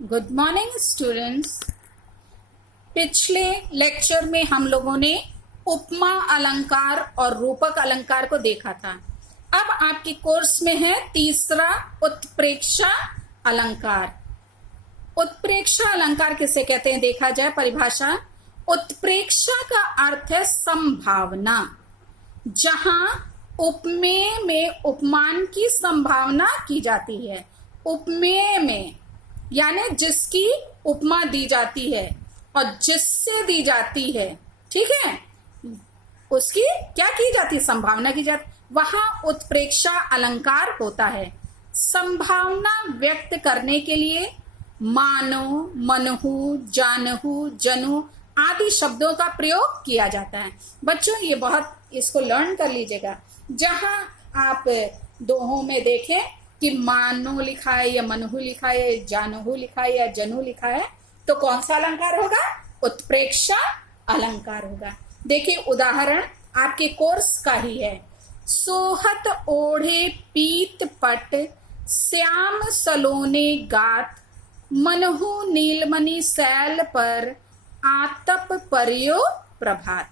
Good morning students. पिछले lecture में हम लोगों ने उपमा अलंकार और रूपक अलंकार को देखा था। अब आपके कोर्स में है तीसरा उत्प्रेक्षा अलंकार। उत्प्रेक्षा अलंकार किसे कहते हैं देखा जाए परिभाषा। उत्प्रेक्षा का अर्थ है संभावना। जहां उपमेय में उपमान की संभावना की जाती है। उपमेय में यानी जिसकी उपमा दी जाती है और जिससे दी जाती है, ठीक है, उसकी क्या की जाती, संभावना की जाती, वहां उत्प्रेक्षा अलंकार होता है। संभावना व्यक्त करने के लिए मानो, मनहु, जानहु, जनु आदि शब्दों का प्रयोग किया जाता है। बच्चों ये बहुत इसको लर्न कर लीजिएगा। जहां आप दोहों में देखें कि मानो लिखा है या मनहु लिखा है या जानहु लिखा है या जनु लिखा है, तो कौन सा अलंकार होगा? उत्प्रेक्षा अलंकार होगा। देखिए उदाहरण आपके कोर्स का ही है। सोहत ओढ़े पीत पट, श्याम सलोने गात, मनहु नीलमणि सैल पर, आतप पर्यो प्रभात।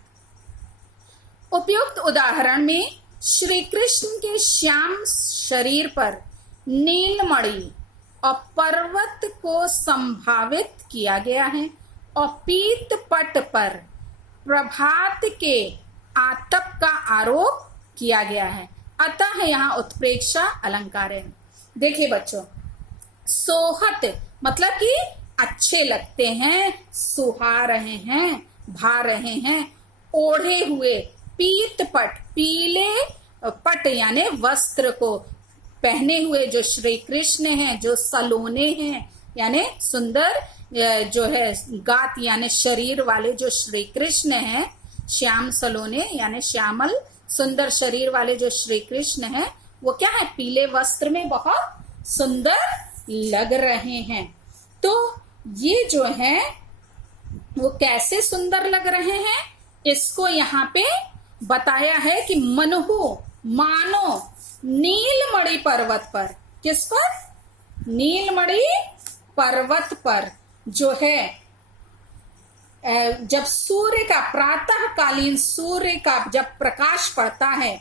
उपयुक्त उदाहरण में श्री कृष्ण के श्याम शरीर पर नीलमणि और पर्वत को संभावित किया गया है और पीत पट पर प्रभात के आतप का आरोप किया गया है, अतः यहाँ उत्प्रेक्षा अलंकार है। देखिए बच्चों, सोहत मतलब कि अच्छे लगते हैं, सुहा रहे हैं, भा रहे हैं। ओढ़े हुए, पीत पट पीले पट यानी वस्त्र को पहने हुए जो श्री कृष्ण हैं, जो सलोने हैं यानी सुंदर जो है, गात यानी शरीर वाले जो श्री कृष्ण हैं, श्याम सलोने यानी श्यामल सुंदर शरीर वाले जो श्री कृष्ण हैं, वो क्या है, पीले वस्त्र में बहुत सुंदर लग रहे हैं। तो ये जो है वो कैसे सुंदर लग रहे हैं, इसको यहाँ पे बताया है कि मनहु मानो नीलमणि पर्वत पर, किस पर? नीलमणि पर्वत पर जो है, जब सूर्य का प्रातः कालीन सूर्य का जब प्रकाश पड़ता है,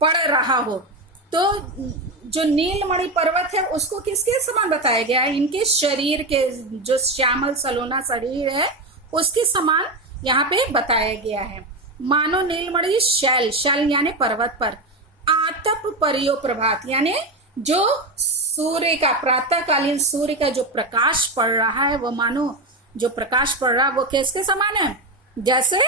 पड़ रहा हो, तो जो नीलमणि पर्वत है उसको किसके समान बताया गया है? इनके शरीर के जो श्यामल सलोना शरीर है उसके समान यहाँ पे बताया गया है। मानो नीलमणि शैल, शैल यानी पर्वत पर, आतप पर्यो प्रभात यानी जो सूर्य का प्रातःकालीन सूर्य का जो प्रकाश पड़ रहा है, वो मानो जो प्रकाश पड़ रहा है वो किसके समान है? जैसे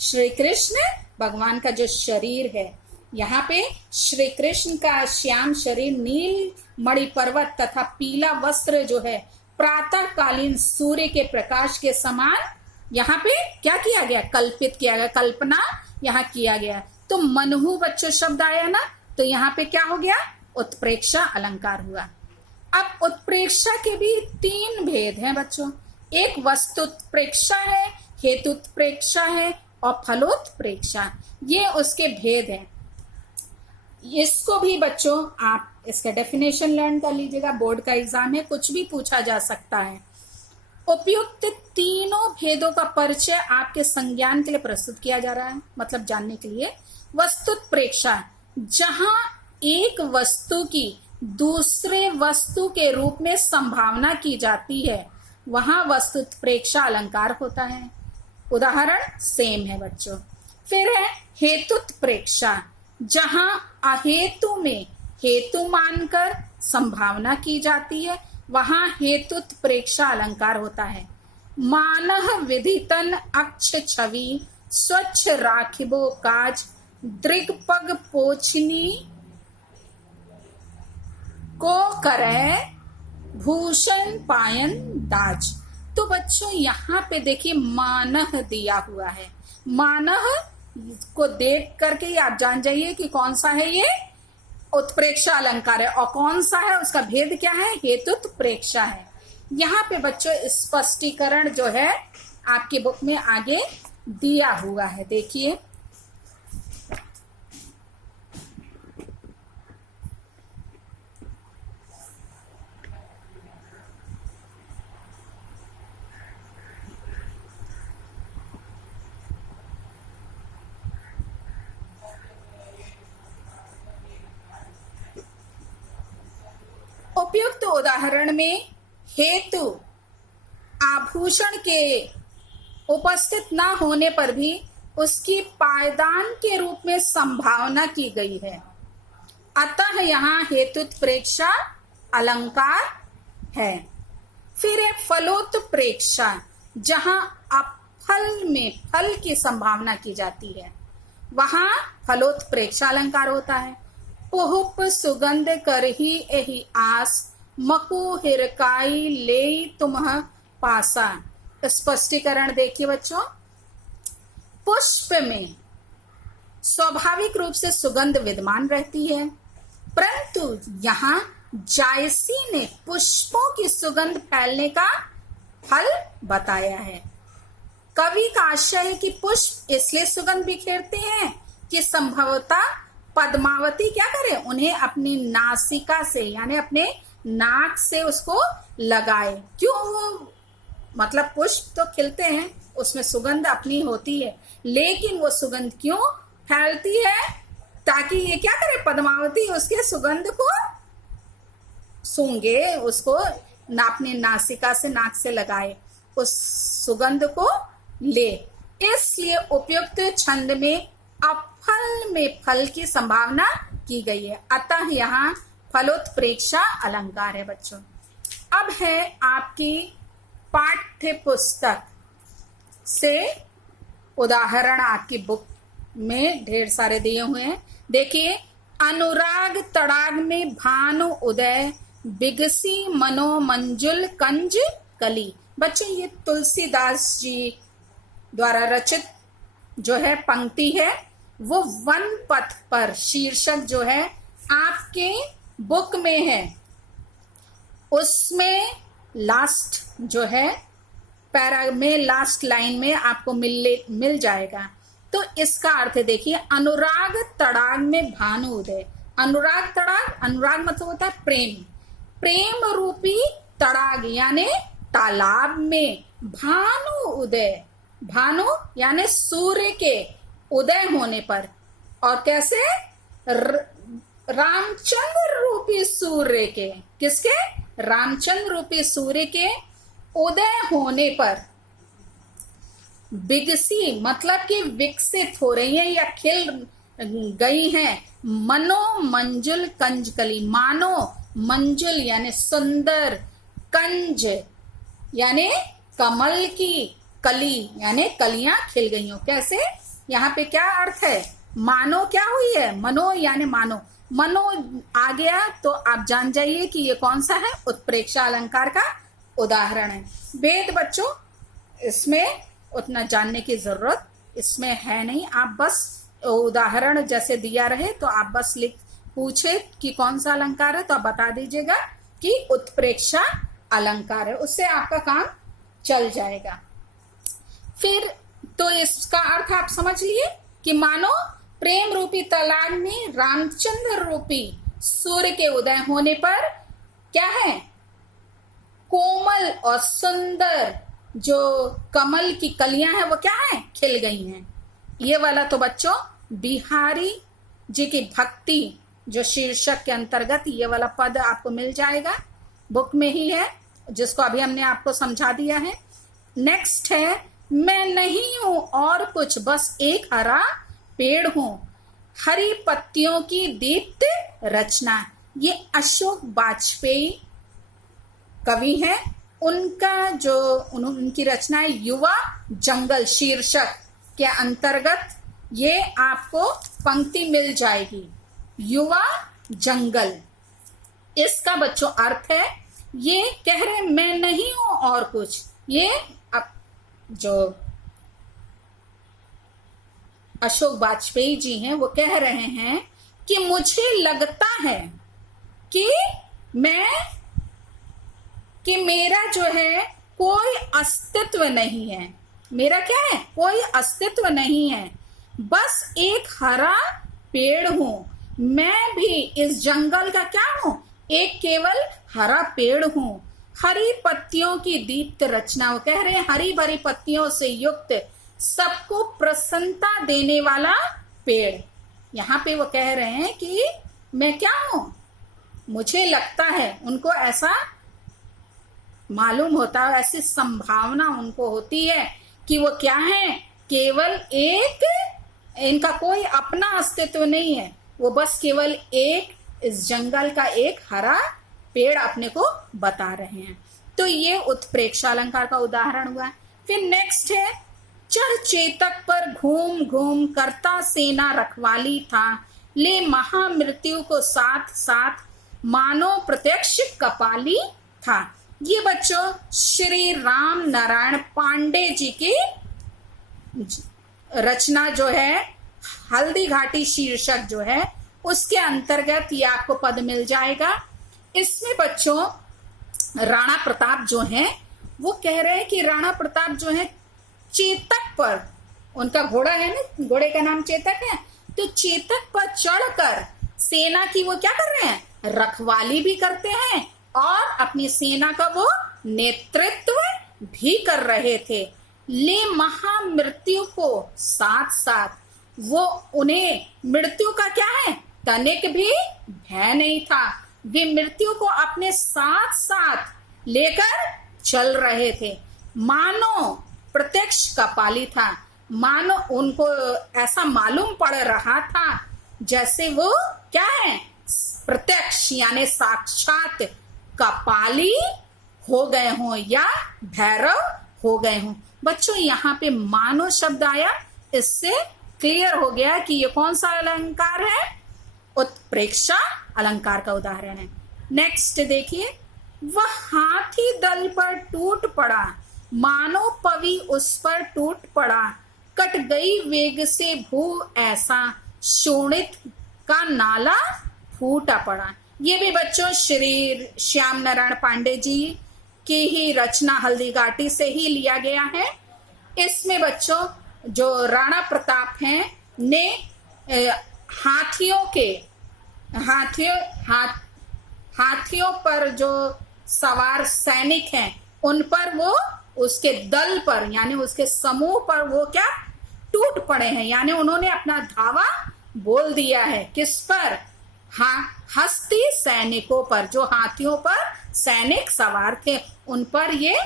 श्री कृष्ण भगवान का जो शरीर है, यहाँ पे श्री कृष्ण का श्याम शरीर नील मणि पर्वत तथा पीला वस्त्र जो है प्रातःकालीन सूर्य के प्रकाश के समान यहाँ पे क्या किया गया? कल्पित किया गया, कल्पना यहाँ किया गया। तो मनहु बच्चों शब्द आया ना, तो यहाँ पे क्या हो गया? उत्प्रेक्षा अलंकार हुआ। अब उत्प्रेक्षा के भी तीन भेद हैं बच्चों। एक वस्तुत्प्रेक्षा है, हेतुत्प्रेक्षा है और फलोत्प्रेक्षा, ये उसके भेद हैं। इसको भी बच्चों आप इसका डेफिनेशन लर्न कर लीजिएगा, बोर्ड का एग्जाम है, कुछ भी पूछा जा सकता है। उपयुक्त तीनों भेदों का परिचय आपके संज्ञान के लिए प्रस्तुत किया जा रहा है, मतलब जानने के लिए। वस्तुत्प्रेक्षा, जहां एक वस्तु की दूसरे वस्तु के रूप में संभावना की जाती है, वहां वस्तुत्प्रेक्षा अलंकार होता है। उदाहरण सेम है बच्चों। फिर है हेतुत्प्रेक्षा, जहां अहेतु में हेतु मानकर संभावना की जाती है, वहां हेतुत्प्रेक्षा अलंकार होता है। मानह विधितन अक्ष छवि, स्वच्छ राखिबो काज, दृगपग पोछनी को करे, भूषण पायन दाज। तो बच्चों यहाँ पे देखिए मानह दिया हुआ है। मानह को देख करके ही आप जान जाइए कि कौन सा है, ये उत्प्रेक्षा अलंकार है, और कौन सा है उसका भेद क्या है? हेतुत्प्रेक्षा है। यहाँ पे बच्चों स्पष्टीकरण जो है आपकी बुक में आगे दिया हुआ है, देखिए। उपयुक्त उदाहरण में हेतु आभूषण के उपस्थित न होने पर भी उसकी पायदान के रूप में संभावना की गई है, अतः यहाँ हेतुत्प्रेक्षा अलंकार है। फिर है फलोत्प्रेक्षा, जहां अपफल में फल की संभावना की जाती है, वहां फलोत्प्रेक्षा अलंकार होता है। पुहुप सुगंध करही एहि आस, मकु हिरकाई ले तुम्ह पासा। स्पष्टीकरण देखिए बच्चों, पुष्प में स्वाभाविक रूप से सुगंध विद्यमान रहती है, परंतु यहाँ जायसी ने पुष्पों की सुगंध फैलने का फल बताया है। कवि का आशय है कि पुष्प इसलिए सुगंध बिखेरते हैं कि संभवतः पद्मावती क्या करे, उन्हें अपनी नासिका से यानी अपने नाक से उसको लगाए। क्यों? वो मतलब पुष्प तो खिलते हैं, उसमें सुगंध अपनी होती है, लेकिन वो सुगंध क्यों फैलती है? ताकि ये क्या करे, पद्मावती उसके सुगंध को सूंघे, उसको अपने नासिका से नाक से लगाए, उस सुगंध को ले। इसलिए उपयुक्त छंद में अपफल में फल की संभावना की गई है, अतः यहाँ फलोत्प्रेक्षा अलंकार है बच्चों। अब है आपकी पाठ्य पुस्तक से उदाहरण, आपकी बुक में ढेर सारे दिए हुए हैं। देखिए, अनुराग तड़ाग में भानु उदय, बिगसी मनो मंजुल कंज कली। बच्चों, ये तुलसीदास जी द्वारा रचित जो है पंक्ति है, वो वन पथ पर शीर्षक जो है आपके बुक में है, उसमें लास्ट जो है पैरा में लास्ट लाइन में आपको मिल जाएगा। तो इसका अर्थ है, देखिए, अनुराग तड़ाग में भानु उदय। अनुराग तड़ाग, अनुराग मतलब होता है प्रेम, प्रेम रूपी तड़ाग यानी तालाब में भानु उदय, भानु यानी सूर्य के उदय होने पर, और कैसे, रामचंद्र रूपी सूर्य के, किसके, रामचंद्र रूपी सूर्य के उदय होने पर, बिगसी मतलब कि विकसित हो रही है या खिल गई हैं, मनो मंजुल कंज कली, मानो मंजुल यानी सुंदर, कंज यानी कमल की कली यानी कलियां खिल गई हो। कैसे, यहाँ पे क्या अर्थ है, मानो क्या हुई है, मनो यानी मानो, मनो आ गया तो आप जान जाइए कि ये कौन सा है, उत्प्रेक्षा अलंकार का उदाहरण है। वेद बच्चों, इसमें उतना जानने की जरूरत इसमें है नहीं, आप बस उदाहरण जैसे दिया रहे तो आप बस पूछे कि कौन सा अलंकार है तो आप बता दीजिएगा कि उत्प्रेक्षा अलंकार है, उससे आपका काम चल जाएगा। फिर तो इसका अर्थ आप समझ लिए कि मानो प्रेम रूपी तालाब में रामचंद्र रूपी सूर्य के उदय होने पर क्या है, कोमल और सुंदर जो कमल की कलियां हैं वो क्या है, खिल गई हैं। ये वाला तो बच्चों बिहारी जी की भक्ति जो शीर्षक के अंतर्गत ये वाला पद आपको मिल जाएगा, बुक में ही है, जिसको अभी हमने आपको समझा दिया है। नेक्स्ट है, मैं नहीं हूं और कुछ, बस एक हरा पेड़ हूं, हरी पत्तियों की दीप्त रचना। ये अशोक वाजपेयी कवि हैं, उनका जो उनकी रचना है युवा जंगल शीर्षक के अंतर्गत ये आपको पंक्ति मिल जाएगी, युवा जंगल। इसका बच्चों अर्थ है, ये कह रहे मैं नहीं हूं और कुछ, ये अब जो अशोक वाजपेयी जी हैं वो कह रहे हैं कि मुझे लगता है कि मेरा जो है कोई अस्तित्व नहीं है, मेरा क्या है, कोई अस्तित्व नहीं है, बस एक हरा पेड़ हूं, मैं भी इस जंगल का क्या हूं, एक केवल हरा पेड़ हूं, हरी पत्तियों की दीप्त रचना। वो कह रहे हैं हरी भरी पत्तियों से युक्त, सबको प्रसन्नता देने वाला पेड़। यहाँ पे वो कह रहे हैं कि मैं क्या हूं, मुझे लगता है, उनको ऐसा मालूम होता है, ऐसी संभावना उनको होती है कि वो क्या है, केवल एक, इनका कोई अपना अस्तित्व नहीं है, वो बस केवल एक इस जंगल का एक हरा पेड़ अपने को बता रहे हैं। तो ये उत्प्रेक्षा अलंकार का उदाहरण हुआ। फिर नेक्स्ट है, चढ़ चेतक पर घूम घूम करता सेना रखवाली था, ले महामृत्यु को साथ साथ मानो प्रत्यक्ष कपाली था। ये बच्चों श्री राम नारायण पांडे जी की रचना जो है, हल्दी घाटी शीर्षक जो है, उसके अंतर्गत ये आपको पद मिल जाएगा। इसमें बच्चों राणा प्रताप जो हैं वो कह रहे हैं कि राणा प्रताप जो है चेतक पर, उनका घोड़ा है ना, घोड़े का नाम चेतक है, तो चेतक पर चढ़कर सेना की वो क्या कर रहे हैं, रखवाली भी करते हैं और अपनी सेना का वो नेतृत्व भी कर रहे थे। ले महामृत्यु को साथ साथ, वो उन्हें मृत्यु का क्या है, तनिक भी भय नहीं था, वे मृत्यु को अपने साथ साथ लेकर चल रहे थे। मानो प्रत्यक्ष कपाली था, मानो उनको ऐसा मालूम पड़ रहा था जैसे वो क्या है, प्रत्यक्ष यानी साक्षात कपाली हो गए हों या भैरव हो गए हों। बच्चों यहाँ पे मानो शब्द आया, इससे क्लियर हो गया कि ये कौन सा अलंकार है, उत्प्रेक्षा अलंकार का उदाहरण है। नेक्स्ट देखिए, वह हाथी दल पर टूट पड़ा, मानो पवी उस पर टूट पड़ा, कट गई वेग से भू ऐसा, शोणित का नाला फूटा पड़ा। ये भी बच्चों श्री श्याम नारायण पांडे जी की ही रचना हल्दी घाटी से ही लिया गया है। इसमें बच्चों जो राणा प्रताप हैं ने हाथियों पर जो सवार सैनिक हैं उन पर वो उसके दल पर यानी उसके समूह पर वो क्या टूट पड़े हैं, यानी उन्होंने अपना धावा बोल दिया है। किस पर, हस्ती सैनिकों पर, जो हाथियों पर सैनिक सवार थे उन पर ये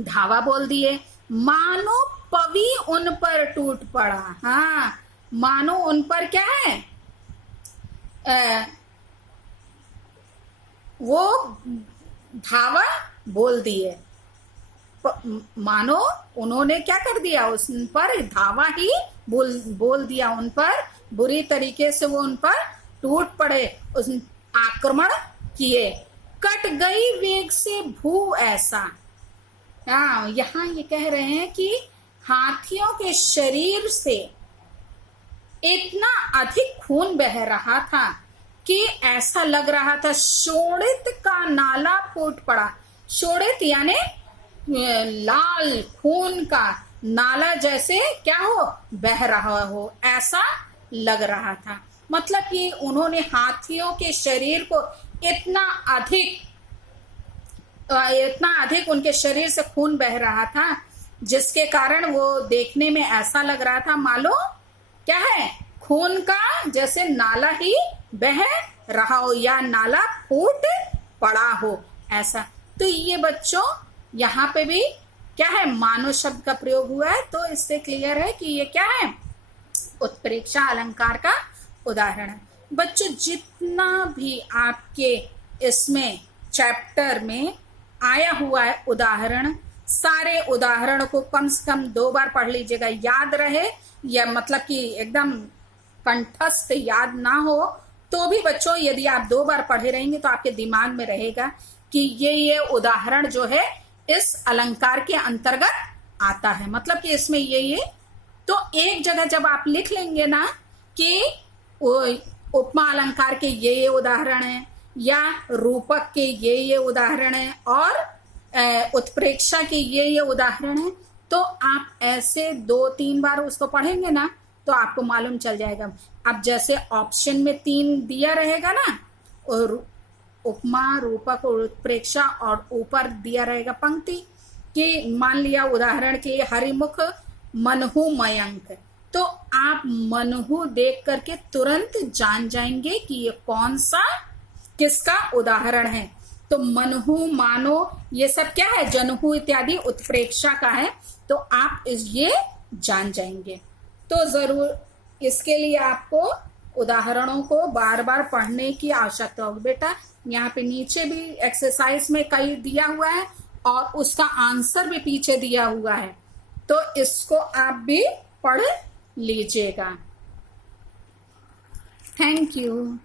धावा बोल दिए। मानो पवी उन पर टूट पड़ा, हाँ मानो उन पर क्या है, वो धावा बोल दिए, मानो उन्होंने क्या कर दिया, उस पर धावा ही बोल दिया, उन पर बुरी तरीके से वो उन पर टूट पड़े, उस आक्रमण किए। कट गई वेग से भू ऐसा, हाँ यहाँ ये कह रहे हैं कि हाथियों के शरीर से इतना अधिक खून बह रहा था कि ऐसा लग रहा था शोणित का नाला फूट पड़ा। शोणित यानी लाल खून का नाला जैसे क्या हो, बह रहा हो, ऐसा लग रहा था। मतलब कि उन्होंने हाथियों के शरीर को इतना अधिक उनके शरीर से खून बह रहा था, जिसके कारण वो देखने में ऐसा लग रहा था मानो क्या है, खून का जैसे नाला ही बह रहा हो या नाला फूट पड़ा हो, ऐसा। तो ये बच्चों यहाँ पे भी क्या है, मानो शब्द का प्रयोग हुआ है, तो इससे क्लियर है कि ये क्या है, उत्प्रेक्षा अलंकार का उदाहरण है। बच्चों जितना भी आपके इसमें चैप्टर में आया हुआ है उदाहरण, सारे उदाहरण को कम से कम 2 बार पढ़ लीजिएगा, याद रहे, या मतलब कि एकदम कंठस्थ याद ना हो तो भी बच्चों यदि आप 2 बार पढ़े रहेंगे तो आपके दिमाग में रहेगा कि ये उदाहरण जो है इस अलंकार के अंतर्गत आता है, मतलब कि इसमें ये तो एक जगह जब आप लिख लेंगे ना कि उपमा अलंकार के ये उदाहरण है या रूपक के ये उदाहरण है और उत्प्रेक्षा के ये उदाहरण है, तो आप ऐसे 2-3 बार उसको पढ़ेंगे ना तो आपको मालूम चल जाएगा। अब जैसे ऑप्शन में 3 दिया रहेगा ना, और उपमा, रूपक और उत्प्रेक्षा, और ऊपर दिया रहेगा पंक्ति कि मान लिया उदाहरण के हरिमुख मनहु मयंक, तो आप मनहु देख करके तुरंत जान जाएंगे कि ये कौन सा किसका उदाहरण है। तो मनहु, मानो, ये सब क्या है, जनहु इत्यादि उत्प्रेक्षा का है। तो आप ये जान जाएंगे। तो जरूर इसके लिए आपको उदाहरणों को बार बार पढ़ने की आवश्यकता होगी। बेटा यहाँ पे नीचे भी एक्सरसाइज में कई दिया हुआ है और उसका आंसर भी पीछे दिया हुआ है, तो इसको आप भी पढ़ लीजिएगा। Thank you.